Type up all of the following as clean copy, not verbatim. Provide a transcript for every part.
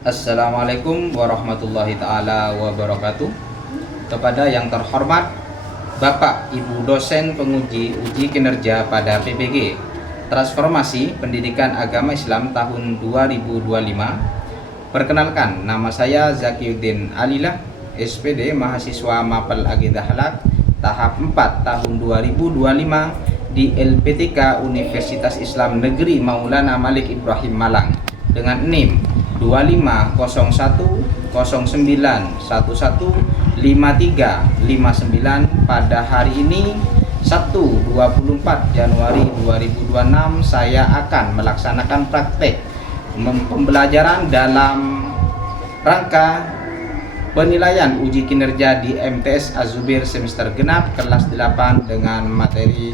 Assalamualaikum warahmatullahi ta'ala wabarakatuh. Kepada yang terhormat Bapak Ibu dosen penguji uji kinerja pada PPG Transformasi Pendidikan Agama Islam tahun 2025. Perkenalkan, nama saya Zakiuddin Alilah, SPD mahasiswa Mapel Aqidah Akhlak tahap 4 tahun 2025 di LPTK Universitas Islam Negeri Maulana Malik Ibrahim Malang dengan NIM 2501115359 pada hari ini Sabtu 24 Januari 2026 saya akan melaksanakan praktek pembelajaran dalam rangka penilaian uji kinerja di MTS Az-Zubair semester genap kelas 8 dengan materi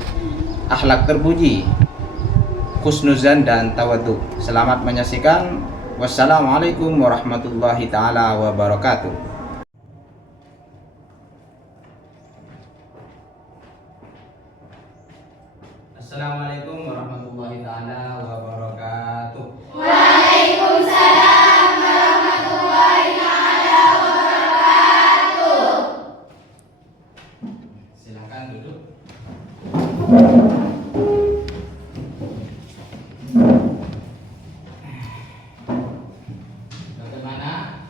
akhlak terpuji, husnuzan dan tawadhu. Selamat menyaksikan. Wassalamualaikum warahmatullahi ta'ala wabarakatuh. Assalamualaikum warahmatullahi ta'ala wabarakatuh. Waalaikumsalam warahmatullahi ta'ala wabarakatuh. Silakan duduk. Bagaimana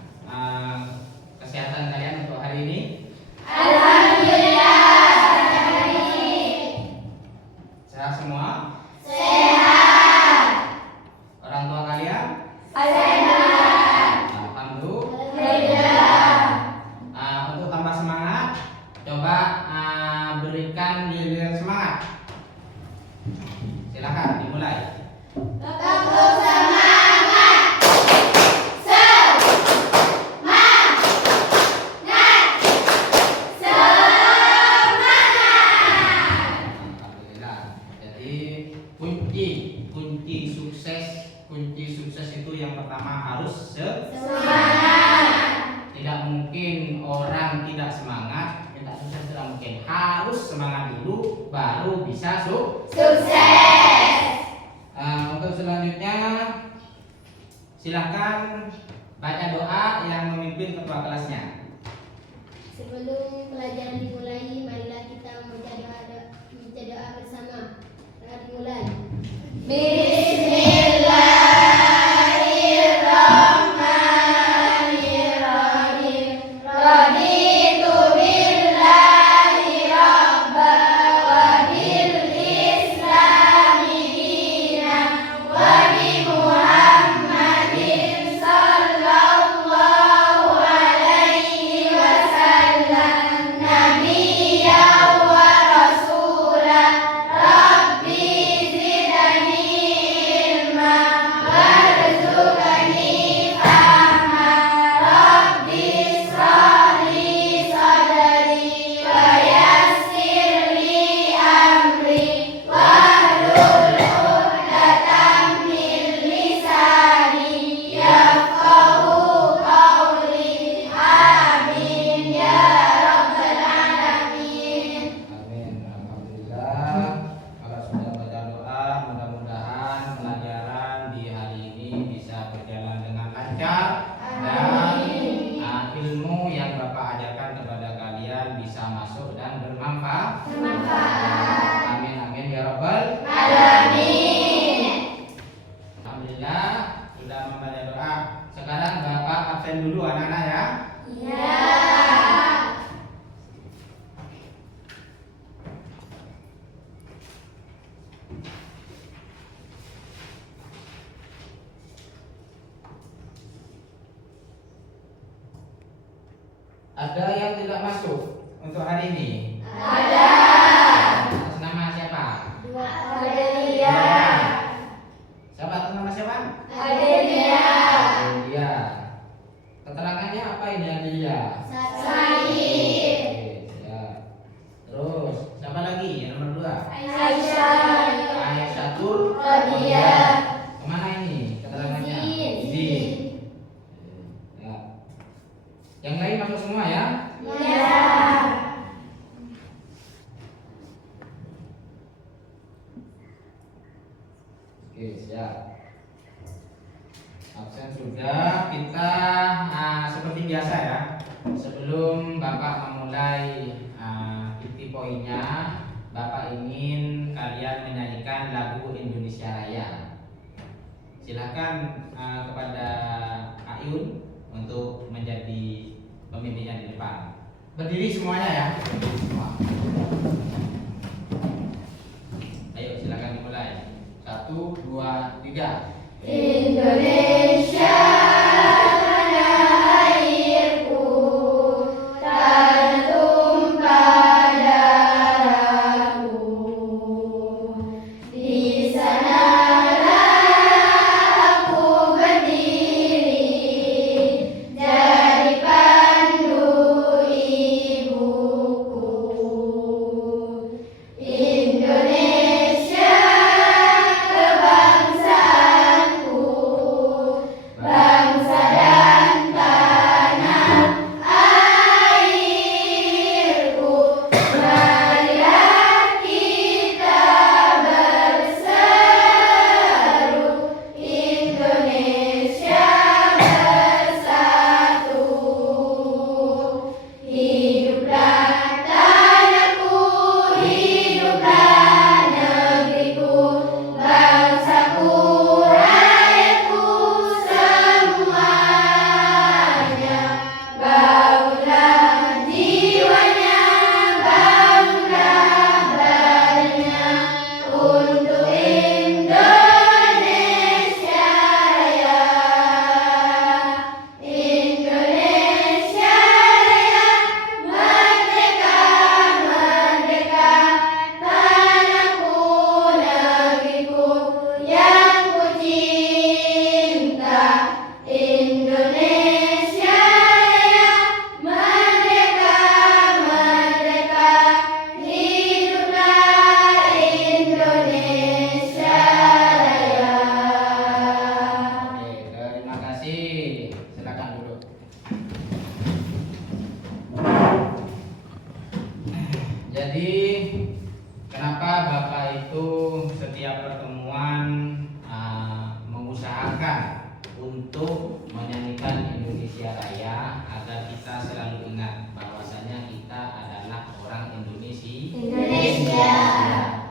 kesehatan kalian untuk hari ini? Alhamdulillah. Sehat semua? Sehat. Orang tua kalian? Sehat. Alhamdulillah. Untuk tambah semangat, coba berikan giliran semangat. Silakan dimulai. Tetap semangat. Semangat. Semangat. Alhamdulillah. Jadi kunci sukses itu yang pertama harus Semangat. tidak mungkin orang tidak semangat, tidak sukses tidak mungkin. Harus semangat dulu baru bisa Sukses. Untuk selanjutnya silahkan baca doa yang memimpin ketua kelasnya. Sebelum pelajaran dimulai, marilah kita membaca doa bersama. Dimulai. Bismillahirrahmanirrahim. Raditu billahi rabba wa bil islami dina wa bi Muhammadin sallallahu alaihi wasallam nabiyyan wa rasulan. Rabbi zidni ilma warzuqni fahma. Rabbi ishrah li sadri wa yassir li amri wahlul 'uqdatam min lisani yafqahu qawli. Amin ya rabbal alamin. Amin. Alhamdulillah. Kalau sudah baca doa, mudah-mudahan pelajaran di hari ini bisa berjalan dengan lancar dan ilmu yang Bapak ajarkan kepada kalian bisa masuk dan bermanfaat. Amin amin ya rabbal. Alamin. Alhamdulillah sudah membaca doa. Sekarang Bapak absen dulu anak-anak ya. Ya. Ada yang tidak masuk untuk hari ini? Ada. Atas nama siapa? Adelia. Siapa atas nama siapa? Adelia. Adelia. Keterangannya apa ini Adelia? Said. Oke, siap. Terus siapa lagi? Yang nomor 2. Aisyah. Aisyah Rodia. Kemana ini keterangannya? Izin. Ya. Yang lain masuk semua ya? Ya. Oke, siap. Absen sudah, kita kita seperti biasa ya. Sebelum Bapak memulai inti poinnya, Bapak ingin kalian menyanyikan lagu Indonesia Raya. Silakan kepada Ayun untuk menjadi pemimpinnya di depan. Berdiri semuanya ya. Semua. Ayo silakan dimulai. 1, 2, 3. Indonesia tanah airku, tanah tumpah darahku. Di sanalah aku berdiri, jadi pandu ibuku. Indonesia kebangsaanku, bangsa dan tanah airku. Marilah kita berseru, Indonesia bersatu. Hiduplah tanahku, hiduplah negeriku, bangsaku, rakyatku semuanya. Bangunlah jiwanya, bangunlah badannya untuk Indonesia Raya. Indonesia Raya, merdeka, merdeka, tanahku, negeriku yang ku cinta. Indonesia Raya, merdeka, merdeka, hiduplah Indonesia Raya. Oke, terima kasih. Silakan duduk. Jadi, kenapa Bapak itu setiap pertemuan mengusahakan untuk menyanyikan Indonesia Raya agar kita selalu ingat bahwasanya kita adalah orang Indonesia.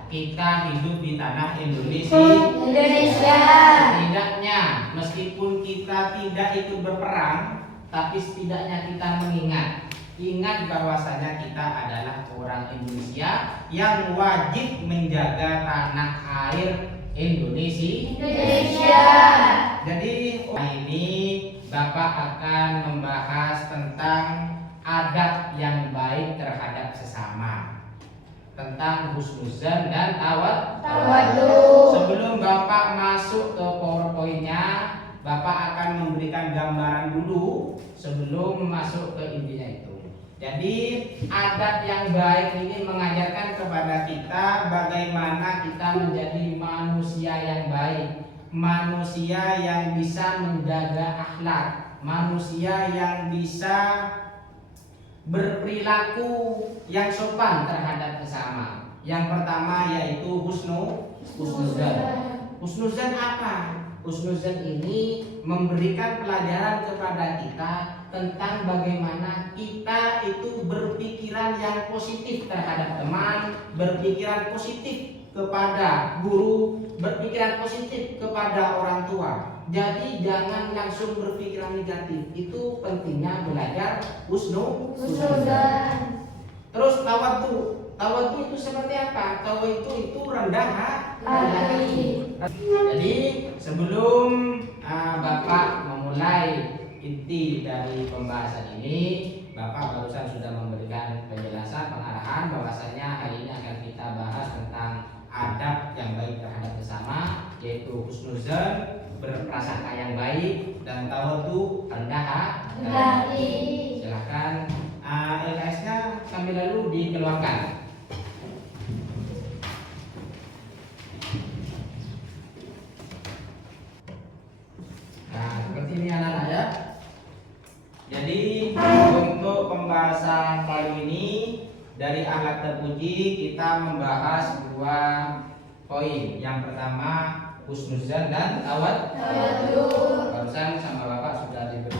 Kita hidup di tanah Indonesia. Setidaknya meskipun kita tidak ikut berperang, tapi setidaknya kita ingat bahwasanya kita adalah orang Indonesia yang wajib menjaga tanah air Indonesia. Jadi ini Bapak akan membahas tentang adab yang baik terhadap sesama, tentang husnuzan dan tawadhu. Sebelum Bapak masuk ke PowerPoint-nya, Bapak akan memberikan gambaran dulu sebelum masuk ke intinya itu. Jadi adab yang baik ini mengajarkan kepada kita bagaimana kita menjadi manusia yang baik, manusia yang bisa menjaga akhlak, manusia yang bisa berperilaku yang sopan terhadap sesama. Yang pertama yaitu husnuzan. Husnuzan apa? Husnuzan ini memberikan pelajaran kepada kita tentang bagaimana kita itu berpikiran yang positif terhadap teman, berpikiran positif kepada guru, berpikiran positif kepada orang tua. Jadi jangan langsung berpikiran negatif. Itu pentingnya belajar husnuzan. Terus tawadhu. Tawadhu itu seperti apa? Tawadhu itu rendah hati. Jadi sebelum Bapak memulai inti dari pembahasan ini, Bapak barusan sudah memberikan penjelasan pengarahan bahwasanya hari ini akan kita bahas tentang adab yang baik terhadap sesama, yaitu husnuzan, berprasangka yang baik, dan tawadhu, rendah hati. Silakan LKS-nya sambil lalu dikeluarkan. Nah, seperti ini anak-anak ya. Jadi untuk pembahasan kali ini dari akhlak terpuji kita membahas dua poin. Yang pertama husnuzan dan tawadhu. Barusan sama Bapak sudah diberi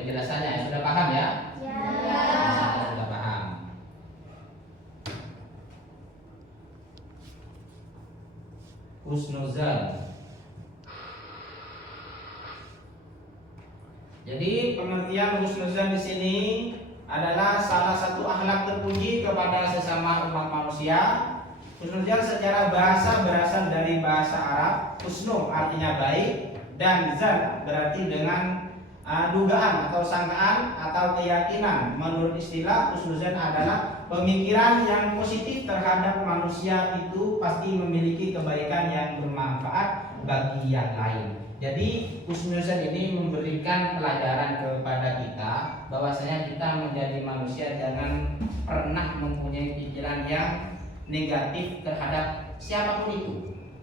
penjelasannya. Sudah paham ya? Sudah paham. Husnuzan. Jadi pengertian husnuzan di sini adalah salah satu akhlak terpuji kepada sesama umat manusia. Husnuzan secara bahasa berasal dari bahasa Arab. Husnu artinya baik dan zan berarti dengan dugaan atau sangkaan atau keyakinan. Menurut istilah, husnuzan adalah pemikiran yang positif terhadap manusia itu pasti memiliki kebaikan yang bermanfaat bagi yang lain. Jadi husnuzan ini memberikan pelajaran kepada kita bahwasanya kita menjadi manusia jangan pernah mempunyai pikiran yang negatif terhadap siapapun itu,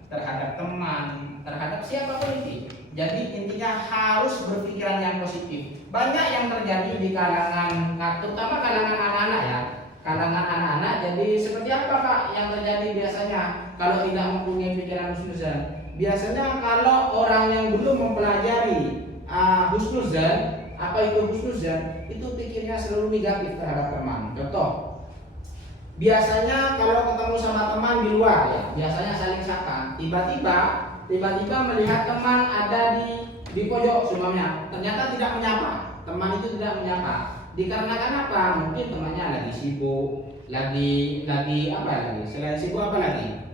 terhadap teman, terhadap siapapun itu. Jadi intinya harus berpikiran yang positif. Banyak yang terjadi di kalangan, terutama kalangan anak-anak ya, kalangan anak-anak. Jadi seperti apa Pak yang terjadi biasanya kalau tidak mempunyai pikiran husnuzan? Biasanya kalau orang yang belum mempelajari husnuzan, apa itu husnuzan, itu pikirnya selalu negatif terhadap teman. Contoh, biasanya kalau ketemu sama teman di luar ya, biasanya saling sapa. Tiba-tiba melihat teman ada di pojok semuanya, ternyata tidak menyapa. Teman itu tidak menyapa. Dikarenakan apa? Mungkin temannya lagi sibuk, lagi apa lagi? Selain sibuk apa lagi?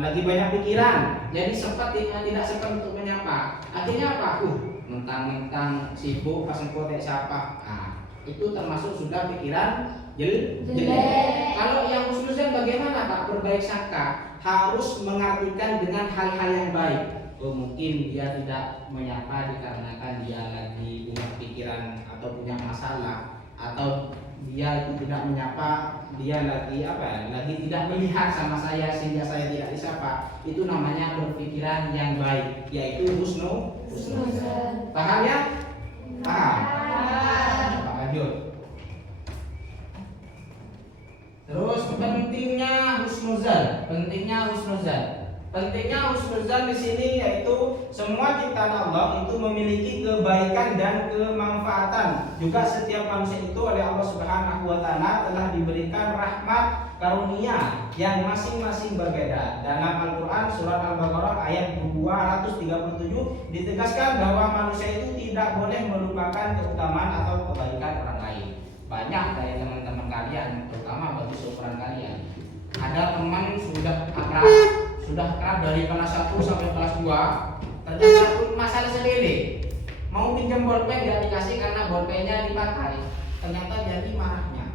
Lagi banyak pikiran, jadi tidak sempat untuk menyapa. Akhirnya apa? Mentang-mentang sibuk pas engkau tidak sapa. Nah, itu termasuk sudah pikiran jelek. Kalau yang husnuzan bagaimana Pak? Berbaik sangka, harus mengartikan dengan hal-hal yang baik. Mungkin dia tidak menyapa dikarenakan dia lagi punya pikiran atau punya masalah, atau dia itu tidak menyapa, dia lagi lagi tidak melihat sama saya sehingga saya tidak disapa. Itu namanya berpikiran yang baik, yaitu husnuzan. Paham ya? Paham. Pak lanjut. Terus pentingnya husnuzan. Pentingnya husnuzan di sini yaitu semua ciptaan Allah itu memiliki kebaikan dan kemanfaatan. Juga setiap manusia itu oleh Allah Subhanahu wa taala telah diberikan rahmat karunia yang masing-masing berbeda. Dalam Al-Qur'an surat Al-Baqarah ayat 237 ditegaskan bahwa manusia itu tidak boleh melupakan keutamaan atau kebaikan orang lain. Banyak dari teman-teman kalian, terutama bagi seumuran kalian, ada teman sudah akrab dari kelas 1 sampai kelas 2, ternyata masalah sepele, mau pinjam bolpen gak dikasih karena bolpennya dipakai, ternyata jadi marahnya,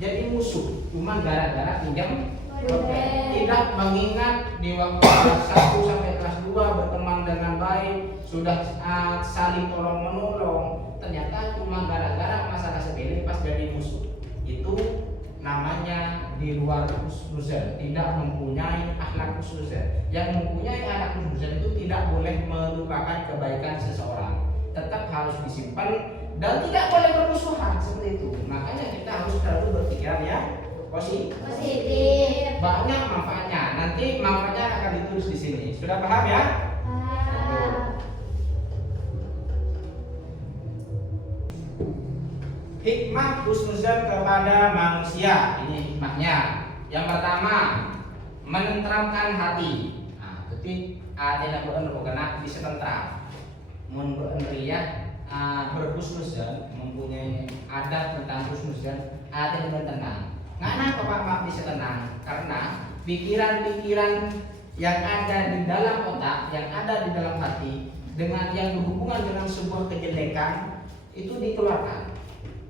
jadi musuh, cuma gara-gara pinjam bolpen. Tidak mengingat di waktu kelas 1 sampai kelas 2 berteman dengan baik, sudah saling tolong menolong, ternyata cuma gara-gara masalah sepele pas jadi musuh. Itu namanya di luar husnuzan, tidak mempunyai akhlak husnuzan. Yang mempunyai akhlak husnuzan itu tidak boleh melupakan kebaikan seseorang, tetap harus disimpan dan tidak boleh bermusuhan seperti itu. Makanya kita harus selalu berpikiran ya positif. Banyak manfaatnya. Nanti manfaatnya akan ditulis di sini. Sudah paham ya? Hikmah husnuzan kepada manusia. Ini hikmahnya. Yang pertama, menenteramkan hati. Nah, jadi tidak berkena bisa tentram. Menurut Andrea berhusnuzan, mempunyai adab tentang husnuzan, tidak tenang. Kenapa Pak bisa tenang? Karena pikiran-pikiran yang ada di dalam otak, yang ada di dalam hati, dengan yang berhubungan dengan sebuah kejelekan itu dikeluarkan.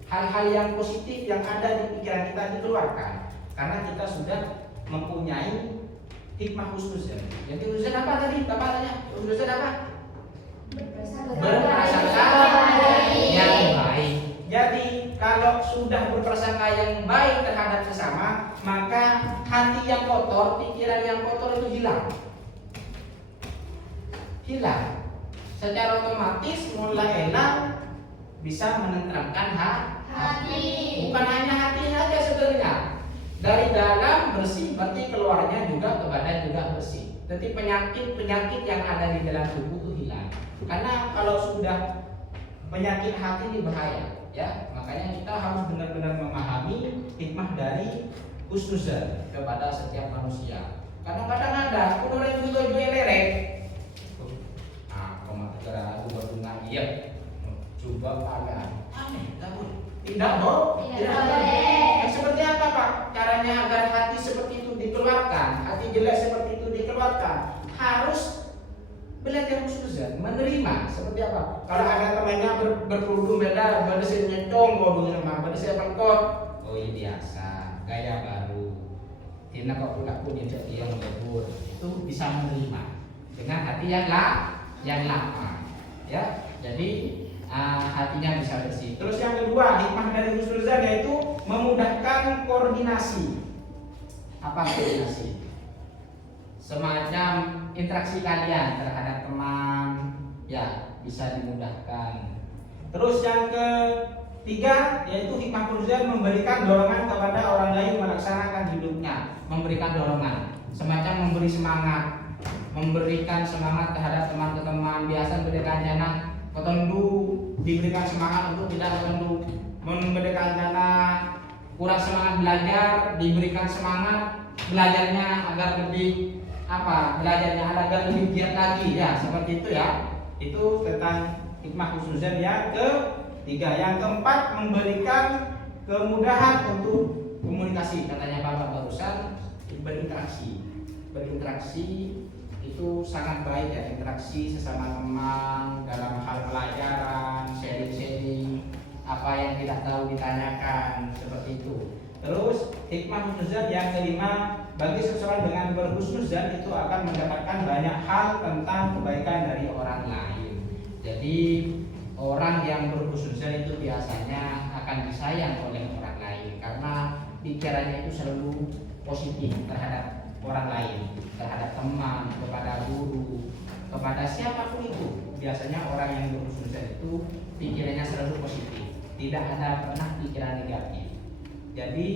Hal-hal yang positif yang ada di pikiran kita dikeluarkan karena kita sudah mempunyai hikmah husnuzan. Jadi husnuzan apa tadi? Bapak tanya, husnuzan apa? Berprasangka yang baik. Jadi kalau sudah berprasangka yang baik terhadap sesama, maka hati yang kotor, pikiran yang kotor itu hilang. Secara otomatis mulai enak, bisa menenteramkan hati. Bukan hanya hati saja sebenarnya. Dari dalam bersih, berarti keluarnya juga ke badan juga bersih. Jadi penyakit yang ada di dalam tubuh itu hilang. Karena kalau sudah penyakit hati ini bahaya, ya. Makanya kita harus benar-benar memahami hikmah dari husnuzan kepada setiap manusia. Kadang-kadang ada orang yang juga jual lerek. Komat negara aku berbunga iya. Coba pakai aneh, tidak boleh. Tidak boleh. Seperti apa Pak? Caranya agar hati seperti itu dikeluarkan, hati jelek seperti itu dikeluarkan, harus belajar husnuzan, menerima. Seperti apa? Kalau ada temannya berkerudung beda, berdesir nyetong, bodoh sama berdesir pelkot. Oh ini biasa, gaya baru. Tina kok pun yang lebur, itu bisa menerima dengan hati yang lama, ya. Jadi hatinya bisa bersih. Terus yang kedua, hikmah dari husnuzan yaitu memudahkan koordinasi. Apa koordinasi? Semacam interaksi kalian terhadap teman, ya bisa dimudahkan. Terus yang ketiga yaitu hikmah husnuzan memberikan dorongan kepada orang lain melaksanakan hidupnya, memberikan dorongan, semacam memberi semangat, memberikan semangat terhadap teman-teman. Biasa memberikan jana ketentu, diberikan semangat untuk tidak ketentu, memberikan jana kurang semangat belajar, diberikan semangat belajarnya agar lebih belajarnya agar lebih giat lagi, ya seperti itu ya. Itu tentang hikmah husnuzan yang ketiga. Yang keempat, memberikan kemudahan untuk komunikasi. Katanya Bapak barusan, berinteraksi itu sangat baik ya, interaksi sesama teman dalam hal pelajaran, sharing apa yang tidak tahu ditanyakan, seperti itu. Terus hikmah husnuzan yang kelima, bagi seseorang dengan berhusnuzan itu akan mendapatkan banyak hal tentang kebaikan dari orang lain. Jadi orang yang berhusnuzan itu biasanya akan disayang oleh orang lain karena pikirannya itu selalu positif terhadap orang lain, terhadap teman, kepada guru, kepada siapapun itu. Biasanya orang yang berhusnuzan itu pikirannya selalu positif, tidak ada pernah pikiran negatif. Jadi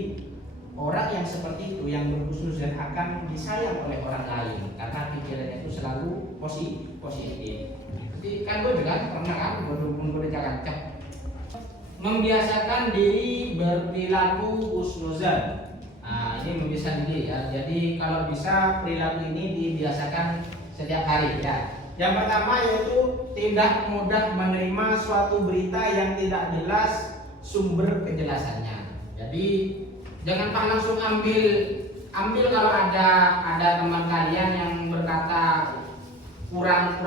orang yang seperti itu, yang berhusnuzan, akan disayang oleh orang lain karena pikirannya itu selalu positif. Jadi kan gue juga pernah kan berbicara membiasakan diri berperilaku husnuzan. Ini membiasakan diri ya. Jadi kalau bisa perilaku ini dibiasakan setiap hari ya. Yang pertama yaitu tidak mudah menerima suatu berita yang tidak jelas sumber kejelasannya. Jadi jangan langsung ambil kalau ada teman kalian yang berkata kurang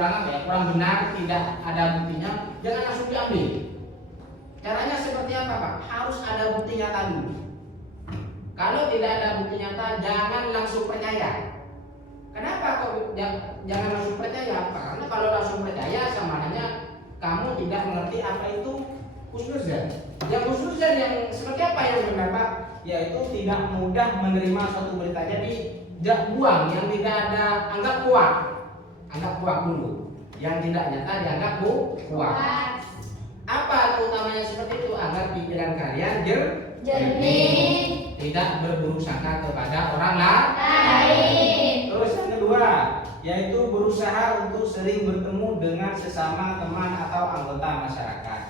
benar, tidak ada buktinya, jangan langsung diambil. Caranya seperti apa Pak? Harus ada bukti nyata dulu. Kalau tidak ada bukti nyata, jangan langsung percaya. Kenapa kok jangan langsung percaya? Karena kalau langsung percaya sama halnya kamu tidak mengerti apa itu husnuzan. Yang husnuzan yang seperti apa yang benar Pak? Yaitu tidak mudah menerima suatu berita. Jadi buang yang tidak ada, anggap kuat dulu. Yang tidak nyata dianggap kuat. Apa utamanya seperti itu? Agar pikiran kalian jernih, tidak berburuk sangka kepada orang lain. Terus yang kedua, yaitu berusaha untuk sering bertemu dengan sesama teman atau anggota masyarakat.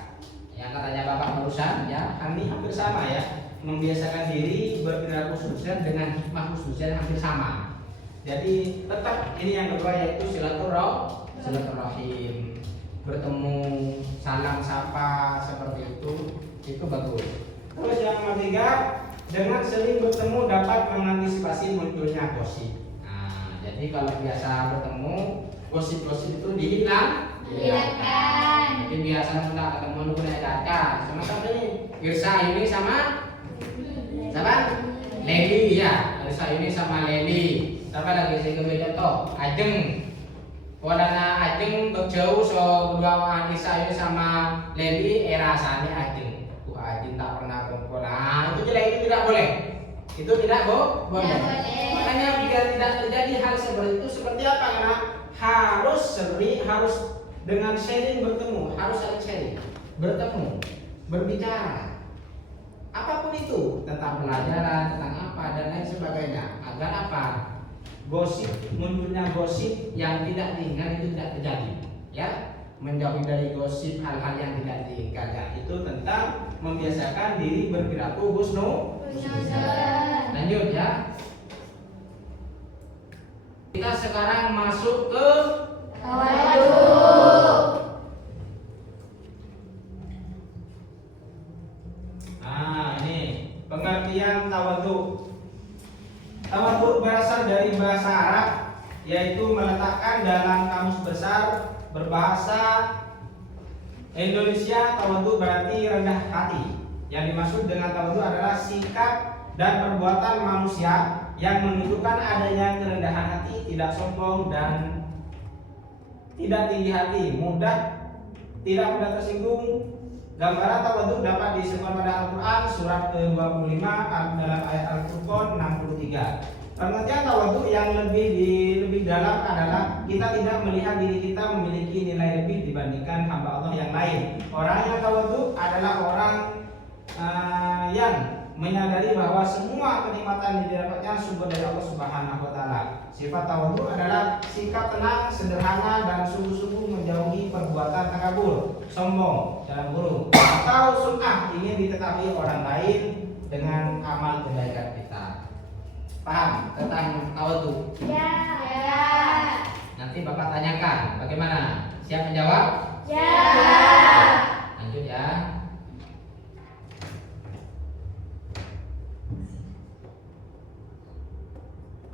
Yang katanya Bapak barusan ya, kami hampir sama ya, membiasakan diri berperilaku husnuzan dengan hikmah husnuzan hampir sama. Jadi tetap ini yang kedua yaitu silaturahim, bertemu, salam sapa seperti itu bagus. Terus yang ketiga, dengan sering bertemu dapat mengantisipasi munculnya gosip. Jadi kalau biasa bertemu, gosip-gosip itu dihilangkan. Jadi biasa tidak ketemu punya data. Sama ini Irsa ini sama Leli ya. Irsa ini sama Leli. Siapa lagi saya kebetulan toh? Ajeng. Wadana Ajeng jauh so berdua Irsa ini sama Leli erasane Ajeng. Ajeng tak pernah kumpul. Itu tidak boleh. Itu tidak boleh. Makanya biar tidak terjadi hal seperti itu, seperti apa? Karena harus dengan sharing bertemu, harus saling sharing, bertemu, berbicara, apapun itu tentang pelajaran, tentang apa dan lain sebagainya. Agar apa? Munculnya gosip yang tidak diinginkan itu tidak terjadi. Ya, menjauhi dari gosip hal-hal yang tidak diinginkan. Ya, itu tentang membiasakan diri berperilaku husnuzon. Lanjut ya. Kita sekarang masuk ke Tawadhu. ini pengertian tawadhu. Tawadhu berasal dari bahasa Arab, yaitu meletakkan dalam kamus besar berbahasa Indonesia. Tawadhu berarti rendah hati. Yang dimaksud dengan tawadhu adalah sikap dan perbuatan manusia yang menunjukkan adanya kerendahan hati, tidak sombong dan tidak tinggi hati, tidak mudah tersinggung. Gambaran tawadhu dapat disebut pada Al-Quran surat ke-25 dalam ayat Al-Furqan 63. Pengertian tawadhu yang lebih dalam adalah kita tidak melihat diri kita memiliki nilai lebih dibandingkan hamba Allah yang lain. Orang yang tawadhu adalah orang yang menyadari bahwa semua kenikmatan yang didapatnya sumber dari Allah Subhanahu wa taala. Sifat tawadhu adalah sikap tenang, sederhana dan sungguh-sungguh menjauhi perbuatan takabur, sombong dalam kurung atau sum'ah, ingin diketahui orang lain dengan amal kebaikan kita. Paham tentang tawadhu? Ya. Nanti Bapak tanyakan bagaimana? Siap menjawab? Ya. Lanjut ya.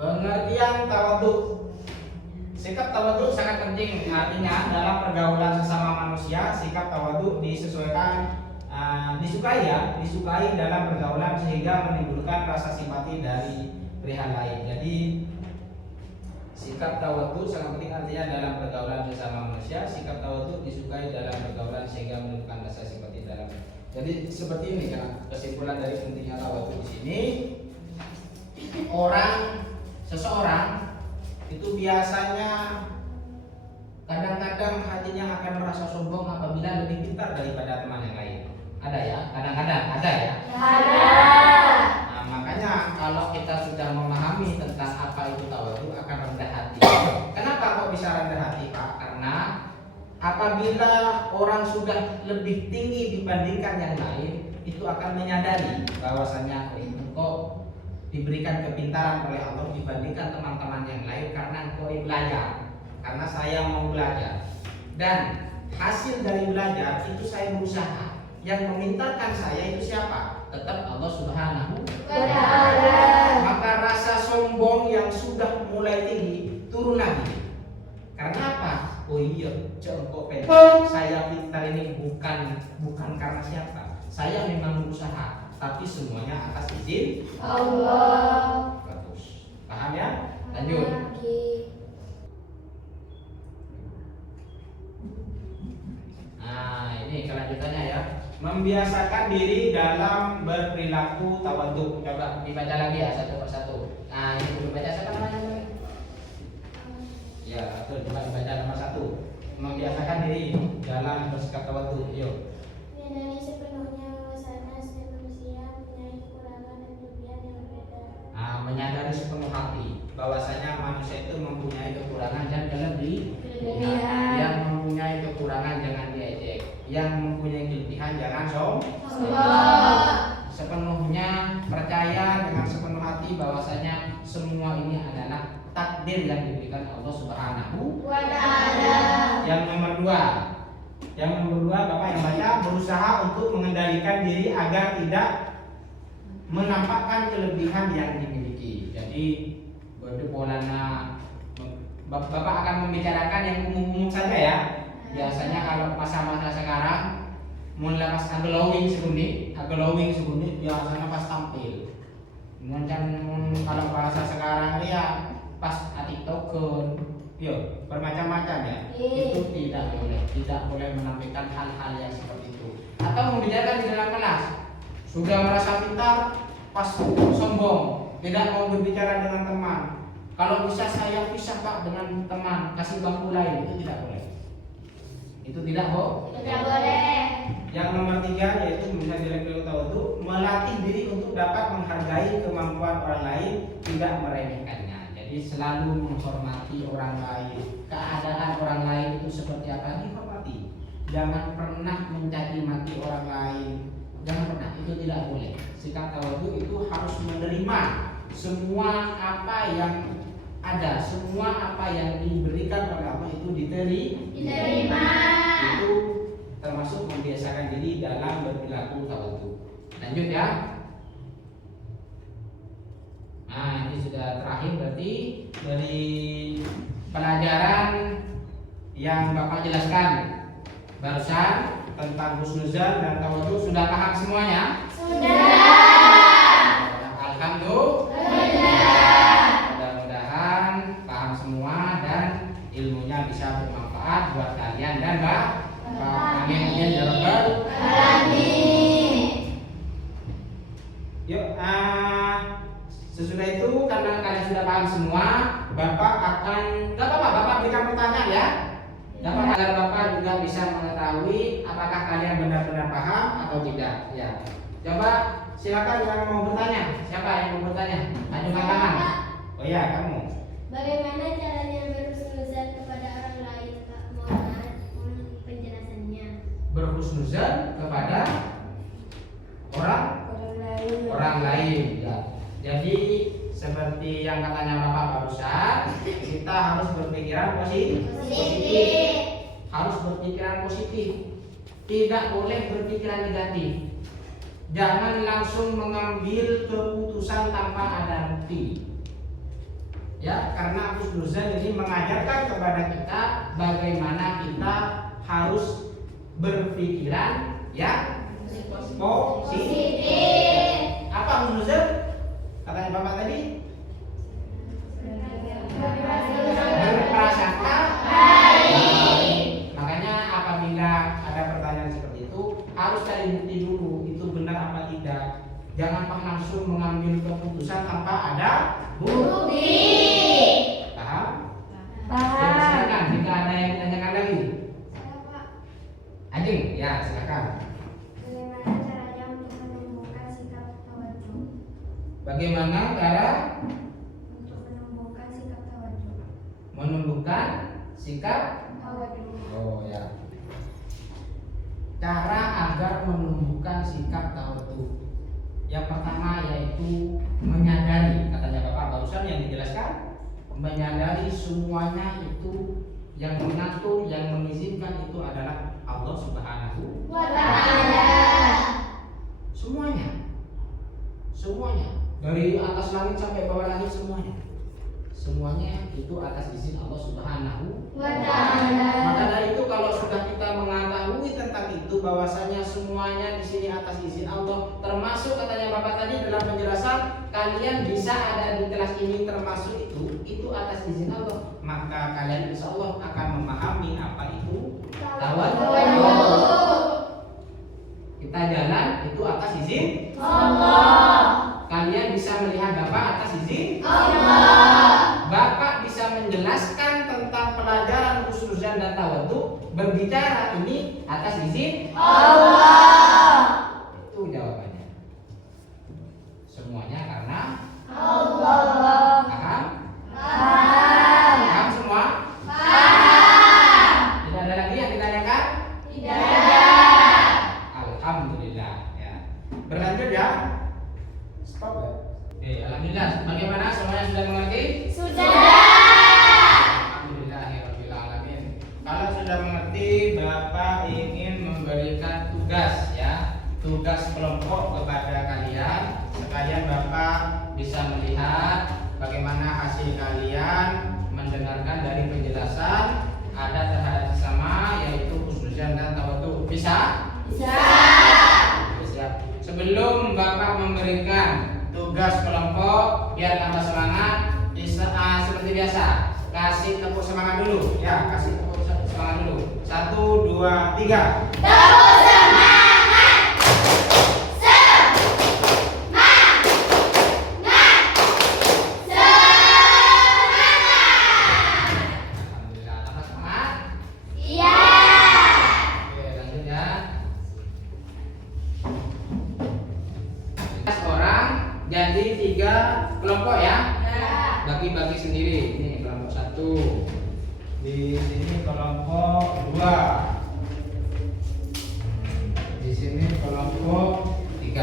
Pengertian tawadhu. Sikap tawadhu sangat penting, artinya dalam pergaulan sesama manusia sikap tawadhu disukai dalam pergaulan sehingga menimbulkan rasa simpati dari pihak lain. Jadi sikap tawadhu sangat penting, artinya dalam pergaulan sesama manusia sikap tawadhu disukai dalam pergaulan sehingga menimbulkan rasa simpati dalam. Jadi seperti ini kan kesimpulan dari pentingnya tawadhu di sini. Seseorang itu biasanya kadang-kadang hatinya akan merasa sombong apabila lebih pintar daripada teman yang lain. Ada ya, kadang-kadang ada ya. Ada. Nah, makanya kalau kita sudah memahami tentang apa itu tawadhu akan rendah hati. Kenapa kok bisa rendah hati, Pak? Karena apabila orang sudah lebih tinggi dibandingkan yang lain, itu akan menyadari bahwasanya kok diberikan kepintaran oleh Allah dibandingkan teman-teman yang lain karena engkau belajar, karena saya mau belajar, dan hasil dari belajar itu saya berusaha. Yang memintarkan saya itu siapa? Tetap Allah Subhanahu wa taala. Maka rasa sombong yang sudah mulai tinggi turun lagi. Karena apa? Oh iya, jengkok saya pintar ini bukan karena siapa. Saya memang berusaha, tapi semuanya atas izin Allah. Bagus. Paham ya? Lanjut. Nah, ini kelanjutannya ya. Membiasakan diri dalam berperilaku tawadhu. Coba dibaca lagi ya satu persatu. Nah, ini belum baca, siapa namanya? Ya, betul. Coba dibaca nomor 1. Membiasakan diri dalam bersikap tawadhu. Yuk. Menyadari sepenuhnya bahwasanya setiap manusia mempunyai kekurangan dan kelebihan yang berbeda. Menyadari sepenuh hati bahwasanya manusia itu mempunyai kekurangan dan kelebihan. Yang mempunyai kekurangan jangan diejek, yang mempunyai kelebihan jangan sombong. Sepenuhnya percaya dengan sepenuh hati bahwasanya semua ini adalah takdir yang diberikan Allah Subhanahu Wa ta'ala. Yang nomor 2, Bapak yang baca, berusaha untuk mengendalikan diri agar tidak menampakkan kelebihan yang dimiliki. Jadi Bapak akan membicarakan yang umum-umum saja ya. Biasanya kalau masa-masa sekarang mulai pas glowing segundi biasanya pas tampil. Kalau bahasa sekarang ya pas TikToker, bermacam-macam ya. Itu tidak boleh menampilkan hal-hal yang seperti itu. Atau membicarakan di dalam kelas, sudah merasa pintar, pas sombong, tidak mau berbicara dengan teman. Kalau bisa saya pisah Pak dengan teman, kasih bangku lain, itu tidak boleh. Itu tidak boleh. Yang nomor 3 yaitu bisa dilakukan tawadhu, melatih diri untuk dapat menghargai kemampuan orang lain, tidak meremehkannya. Jadi selalu menghormati orang lain. Keadaan orang lain itu seperti apa, dihormati. jangan pernah mencaci maki orang lain, jangan pernah, itu tidak boleh. Sikap tawadhu itu harus menerima semua apa yang ada, semua apa yang diberikan oleh Allah itu Diterima. Itu termasuk membiasakan diri dalam berperilaku tawadhu. Lanjut ya. Nah, ini sudah terakhir berarti dari pelajaran yang Bapak jelaskan barusan tentang husnuzan dan tawadhu. Sudah paham semuanya? Alhamdulillah. Mudah-mudahan paham semua dan ilmunya bisa bermanfaat buat kalian dan Bapak. Amin ya rabbal alamin. Yuk, sesudah itu karena kalian sudah paham semua, Bapak akan, gak apa-apa, Bapak berikan pertanyaan ya. Gak apa-apa, agar Bapak juga bisa mengetahui apakah kalian benar-benar paham atau tidak. Ya, coba silakan yang mau bertanya. Siapa yang mau bertanya? Ajukan tangan. Oh ya, kamu. Bagaimana caranya berhusnuzan kepada orang lain, Pak? Mohon penjelasannya. Berhusnuzan kepada orang lain ya. Jadi seperti yang katanya Bapak barusan, kita harus berpikiran positif. Harus berpikiran positif. Tidak boleh berpikiran negatif. Jangan langsung mengambil keputusan tanpa ada bukti. Ya, karena husnuzan ini mengajarkan kepada kita bagaimana kita harus berpikiran yang positif. Apa husnuzan? Katanya Bapak tadi? Berprasangka baik. Makanya apabila ada pertanyaan seperti itu harus cari bukti dulu, itu benar apa tidak. Jangan langsung mengambil keputusan tanpa ada bukti. Paham? Ya, silakan jika ada yang ditanyakan lagi. Anjing, ya silakan. Bagaimana cara menumbuhkan sikap tawadhu? Oh ya. Cara agar menumbuhkan sikap tawadhu. Yang pertama yaitu menyadari, katanya Bapak barusan yang dijelaskan, menyadari semuanya itu yang mengatur, yang mengizinkan itu adalah Allah Subhanahu wa Ta'ala. Semuanya. Dari atas langit sampai bawah langit semuanya itu atas izin Allah Subhanahu wa Ta'ala. Maka dari itu kalau sudah kita mengetahui tentang itu bahwasanya semuanya di sini atas izin Allah, termasuk katanya Bapak tadi dalam penjelasan kalian bisa ada di kelas ini termasuk itu atas izin Allah, maka kalian insya Allah akan memahami apa itu tawadhu. Kita jalan itu atas izin Allah. Kalian bisa melihat Bapak atas izin Allah. Bapak bisa menjelaskan tentang pelajaran husnuzan dan tawadhu, berbicara ini atas izin Allah. Itu jawabannya. Semuanya karena Allah. Paham? Paham semua? Paham. Tidak ada lagi yang ditanyakan? Tidak ada. Alhamdulillah ya. Berlanjut ya. Stop ya. Oke, alhamdulillah. Bagaimana semuanya sudah mengerti? Sudah. Alhamdulillahirabbil alamin. Kalau sudah mengerti, Bapak ingin memberikan tugas ya, tugas kelompok kepada kalian. Sekalian Bapak bisa melihat bagaimana hasil kalian mendengarkan dari penjelasan ada terhadap sesama yaitu husnuzan dan tawadhu. Bisa? Bisa. Siap. Sebelum Bapak memberikan tugas kelompok biar tambah semangat, seperti biasa kasih tepuk semangat dulu ya, kasih tepuk semangat dulu. 1, 2, 3. Tepuk semangat. Alhamdulillah, tambah semangat. Iya. Oke, lanjut ya. 11 orang jadi 3 kelompok ya. Bagi-bagi sendiri. Ini kelompok 1. Di sini kelompok 2. sini kelompok 3.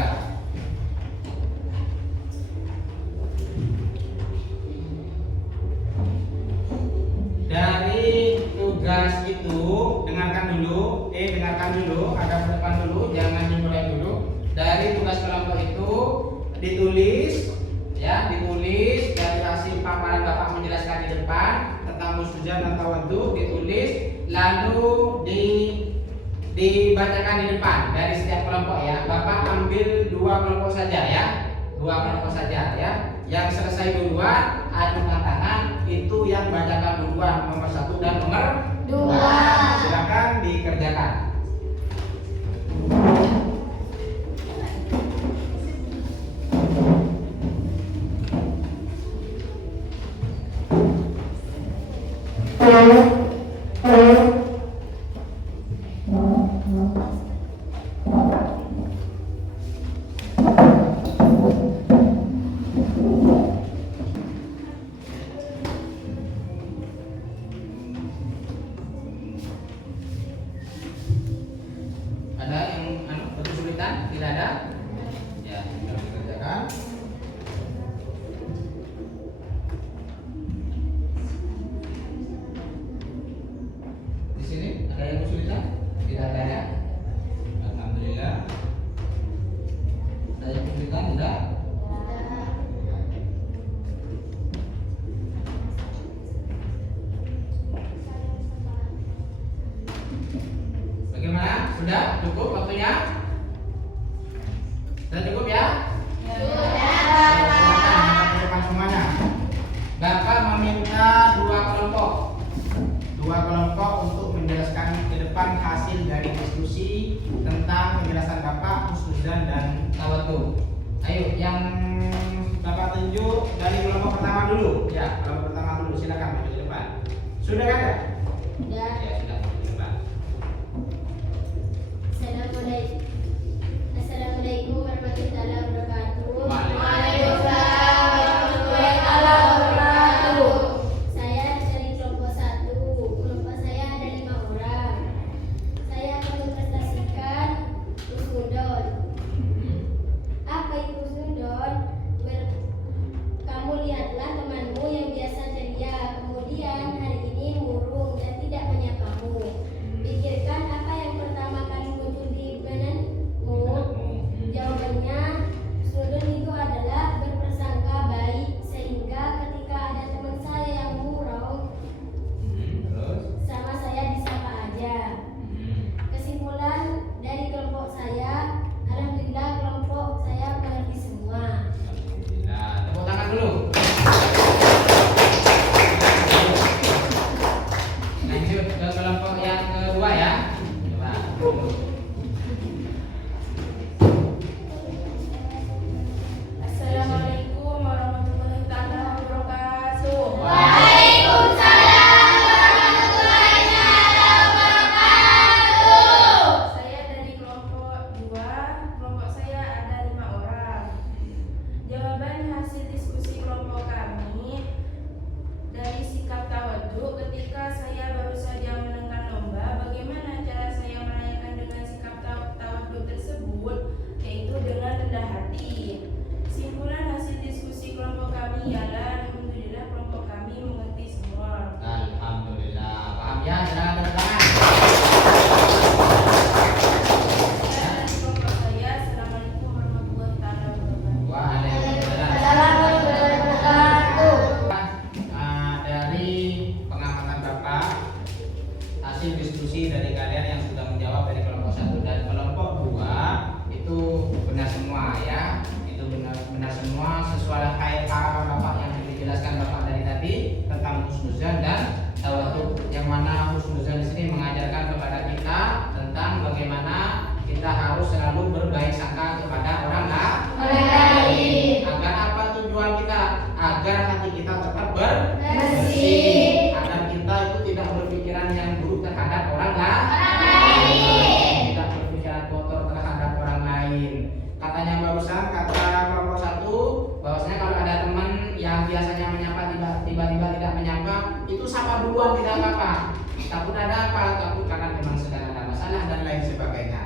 Dari tugas itu dengarkan dulu, agak ke depan dulu, jangan dimulai dulu. Dari tugas kelompok itu ditulis dari hasil paparan Bapak menjelaskan di depan tentang husnuzan dan tawaddu, ditulis lalu dibacakan di depan dari setiap kelompok ya. Bapak ambil 2 kelompok saja ya. 2 kelompok saja ya. Yang selesai duluan angkat tangan, itu yang bacakan duluan nomor 1 dan nomor 2. Silakan dikerjakan. Ada yang kesulitan? Tidak ada? Ya, harus dikerjakan. Di sini ada yang kesulitan? Tidak ada ya? Alhamdulillah. Ada yang kesulitan? Tidak? Bagaimana? Sudah cukup waktunya? Sudah cukup ya? Silakan semuanya. Bapak meminta 2 kelompok untuk menjelaskan ke depan hasil dari diskusi tentang penjelasan Bapak husnuzan dan tawaddu. Ayo, yang Bapak tunjuk dari kelompok pertama dulu. Ya, kelompok pertama dulu. Silakan maju ke depan. Sudah kan? Ya. Ya, sudah maju ke depan. Assalamualaikum warahmatullahi wabarakatuh. Waalaikumsalam warahmatullahi wabarakatuh. Saya dari kelompok 1. Kelompok saya ada 5 orang. Saya akan mempresentasikan husnudon. Apa itu husnudon? Kamu lihatlah temanmu yang biasa ceria, kemudian hari ini murung dan tidak menyapamu. Pikirkan apa yang pertama kali muncul di benakmu. Jawabannya, husnudon itu adalah berprasangka baik, sehingga ketika ada teman saya yang murung Terus? sama saya disapa aja. Kesimpulan dari kelompok saya, alhamdulillah kelompok saya mengerti semua. Alhamdulillah. Tepuk tangan dulu. Lanjut ke kelompok yang kedua ya. Coba. Assalamualaikum warahmatullahi wabarakatuh. Waalaikumsalam warahmatullahi wabarakatuh. Saya dari kelompok 2. Kelompok saya ada 5 orang. Jawaban hasil diskusi kelompok kami dari sikap tawaddu ketika saya baru saja menentang lomba, bagaimana cara saya merayakan dengan sikap tawaddu tersebut, yaitu dengan rendah hati. Kesimpulan hasil diskusi kelompok kami ialah alhamdulillah kelompok kami mengerti semua. Alhamdulillah. Paham ya? Silakan tepuk tangan. Saya dari kelompok saya, assalamualaikum warahmatullahi wabarakatuh. Waalaikumsalam. Dari pengamatan Bapak, hasil diskusi dari kalian yang sudah menjawab dari kelompok 1 dan kelompok 2 itu benar semua ya. Itu benar semua sesuai harapan Bapak yang dijelaskan Bapak dari tadi tentang husnuzan dan tawaddu. Yang mana husnuzan di sini mengajarkan kepada kita tentang bagaimana kita harus selalu berbaik sangka kepada orang lain. Agar apa tujuan kita? Agar hati kita tetap bersih. Agar kita itu tidak berpikiran yang buruk terhadap orang lain. Tidak berpikiran kotor terhadap orang lain. Katanya barusan kata kelompok 1 bahwasanya kalau ada teman yang biasanya menyapa tiba-tiba tidak menyapa, itu sapa duluan tidak apa-apa. Takut ada apa? Takut karena memang sedang ada masalah dan lain sebagainya.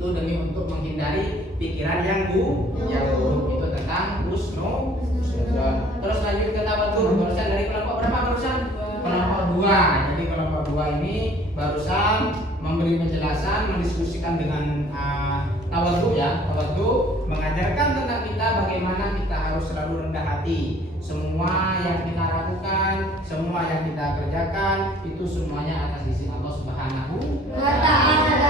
Itu demi untuk menghindari pikiran yang buruk. Itu tentang husnuzon. Terus lanjut ke tawadhu. Barusan dari kelompok berapa barusan? Kelompok 2. Jadi kelompok 2 ini barusan memberi penjelasan, mendiskusikan dengan tawadhu ya. Tawadhu mengajarkan tentang kita bagaimana kita harus selalu rendah hati. Semua yang kita lakukan, semua yang kita kerjakan itu semuanya atas izin Allah Subhanahu wa ta'ala.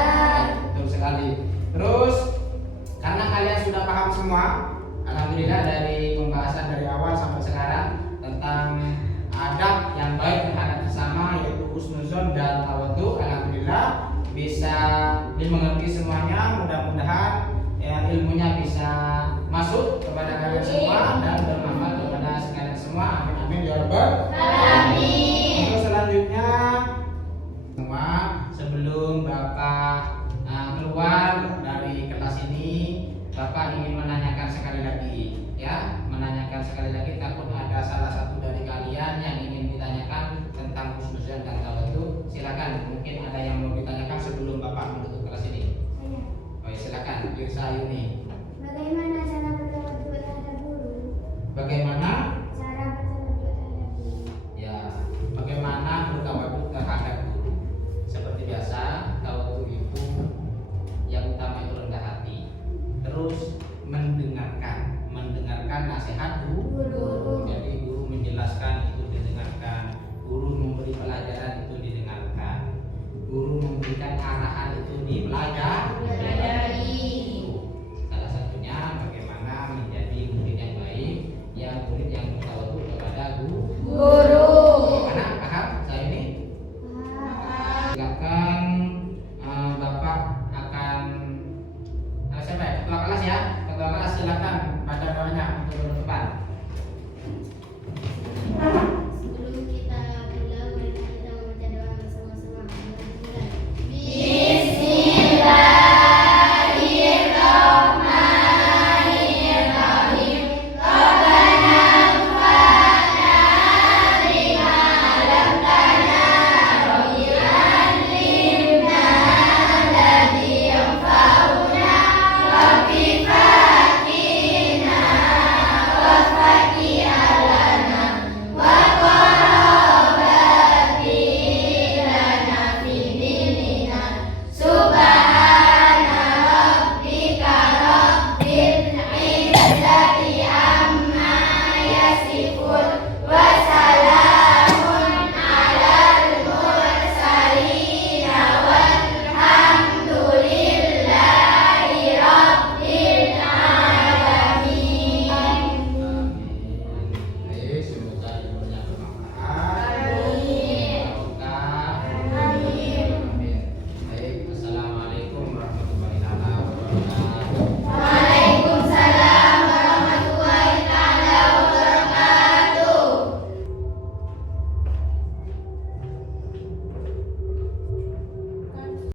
Betul sekali. Terus karena kalian sudah paham semua, alhamdulillah dari pembahasan dari awal sampai sekarang tentang adab yang baik terhadap sesama yaitu husnuzon dan tawadhu, alhamdulillah bisa dimengerti semuanya. Mudah-mudahan ya, ilmunya bisa masuk kepada kalian semua dan bermanfaat kepada sekalian semua. Amin amin ya rabbal alamin. Terus selanjutnya semua sebelum Bapak keluar dari kelas ini, Bapak ingin menanyakan sekali lagi ya, menanyakan sekali lagi, takut ada salah satu dari kalian yang ingin ditanyakan tentang husnuzon dan tawadhu. Silakan, mungkin ada yang mau ditanyakan sebelum Bapak menutup kelas ini. Oh ya, silakan, Irsa Yuni. Bagaimana cara bertawadhu terhadap guru? Bagaimana? Cara bertawadhu terhadap guru. Ya, bagaimana bertawadhu terhadap guru? Seperti biasa, tawadhu itu yang utama itu rendah hati. Terus mendengarkan nasihat guru. Jadi guru menjelaskan itu didengarkan, guru memberi pelajaran itu didengarkan, guru memberikan arahan itu dipelajari. Salah satunya bagaimana menjadi murid yang baik, yang murid yang bertawadhu kepada guru. Mana paham saya ini? Silakan, Bapak akan siapa ya? Ketua kelas ya, ketua kelas silakan baca doanya untuk